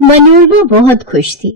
मनोरमा बहुत खुश थी।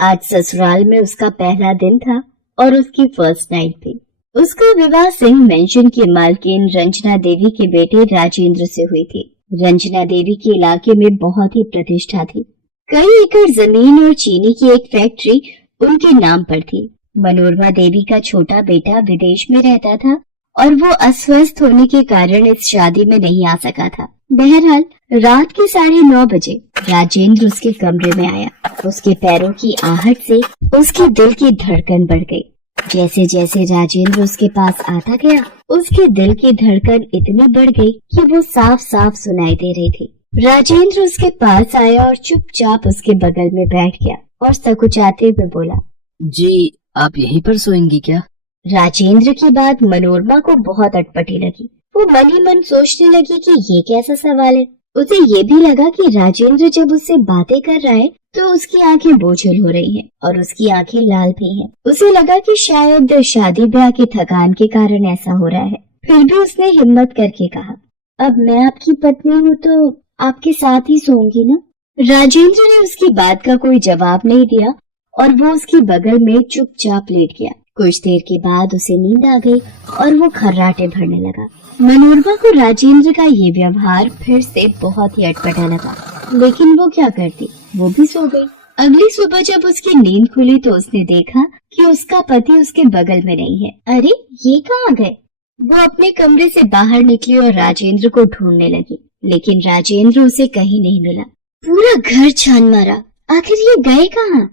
आज ससुराल में उसका पहला दिन था और उसकी फर्स्ट नाइट भी। उसका विवाह सिंह मेंशन की मालकिन रंजना देवी के बेटे राजेंद्र से हुई थी। रंजना देवी के इलाके में बहुत ही प्रतिष्ठा थी। कई एकड़ जमीन और चीनी की एक फैक्ट्री उनके नाम पर थी। मनोरमा देवी का छोटा बेटा विदेश में रहता था और वो अस्वस्थ होने के कारण इस शादी में नहीं आ सका था। बहरहाल रात के 9:30 बजे राजेंद्र उसके कमरे में आया। उसके पैरों की आहट से उसके दिल की धड़कन बढ़ गई। जैसे जैसे राजेंद्र उसके पास आता गया, उसके दिल की धड़कन इतनी बढ़ गई कि वो साफ साफ सुनाई दे रही थी। राजेंद्र उसके पास आया और चुपचाप उसके बगल में बैठ गया और सकुचाते हुए बोला, जी आप यहीं पर सोएंगी क्या? राजेंद्र की बात मनोरमा को बहुत अटपटी लगी। वो मन ही मन सोचने लगी कि ये कैसा सवाल है। उसे ये भी लगा कि राजेंद्र जब उससे बातें कर रहा है तो उसकी आंखें बोझिल हो रही हैं और उसकी आंखें लाल भी हैं। उसे लगा कि शायद शादी ब्याह की थकान के कारण ऐसा हो रहा है। फिर भी उसने हिम्मत करके कहा, अब मैं आपकी पत्नी हूँ तो आपके साथ ही सोऊंगी ना। राजेंद्र ने उसकी बात का कोई जवाब नहीं दिया और वो उसके बगल में चुपचाप लेट गया। कुछ देर के बाद उसे नींद आ गई और वो खर्राटे भरने लगा। मनोरमा को राजेंद्र का ये व्यवहार फिर से बहुत ही अटपटा लगा, लेकिन वो क्या करती, वो भी सो गई। अगली सुबह जब उसकी नींद खुली तो उसने देखा कि उसका पति उसके बगल में नहीं है। अरे ये कहाँ गए? वो अपने कमरे से बाहर निकली और राजेंद्र को ढूंढने लगी, लेकिन राजेंद्र उसे कहीं नहीं मिला। पूरा घर छान मारा, आखिर ये गए कहाँ?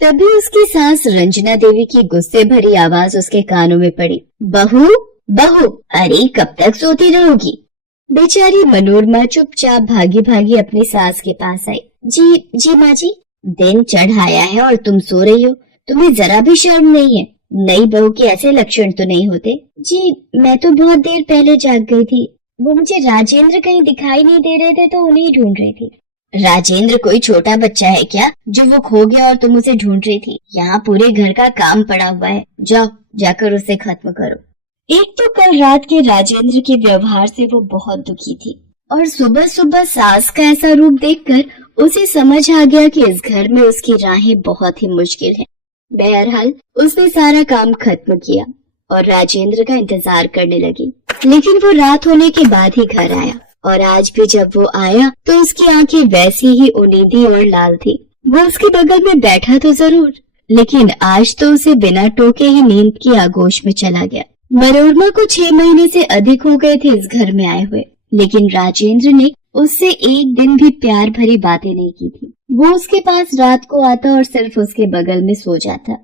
तभी उसकी सास रंजना देवी की गुस्से भरी आवाज उसके कानों में पड़ी, बहू बहू, अरे कब तक सोती रहोगी? बेचारी मनोरमा चुपचाप भागी भागी अपनी सास के पास आई। जी माँ जी, दिन चढ़ आया है और तुम सो रही हो, तुम्हें जरा भी शर्म नहीं है? नई बहू के ऐसे लक्षण तो नहीं होते। जी मैं तो बहुत देर पहले जाग गई थी, वो मुझे राजेंद्र कहीं दिखाई नहीं दे रहे थे तो उन्हें ढूंढ रही थी। राजेंद्र कोई छोटा बच्चा है क्या जो वो खो गया और तुम उसे ढूंढ रही थी? यहाँ पूरे घर का काम पड़ा हुआ है, जाओ जाकर उसे खत्म करो। एक तो कल रात के राजेंद्र के व्यवहार से वो बहुत दुखी थी और सुबह सुबह सास का ऐसा रूप देखकर उसे समझ आ गया कि इस घर में उसकी राहें बहुत ही मुश्किल हैं। बहरहाल उसने सारा काम खत्म किया और राजेंद्र का इंतजार करने लगी, लेकिन वो रात होने के बाद ही घर आया और आज भी जब वो आया तो उसकी आंखें वैसी ही उनीदी और लाल थी। वो उसके बगल में बैठा तो जरूर, लेकिन आज तो उसे बिना टोके ही नींद की आगोश में चला गया। मनोरमा को 6 महीने से अधिक हो गए थे इस घर में आए हुए, लेकिन राजेंद्र ने उससे एक दिन भी प्यार भरी बातें नहीं की थी। वो उसके पास रात को आता और सिर्फ उसके बगल में सो जाता।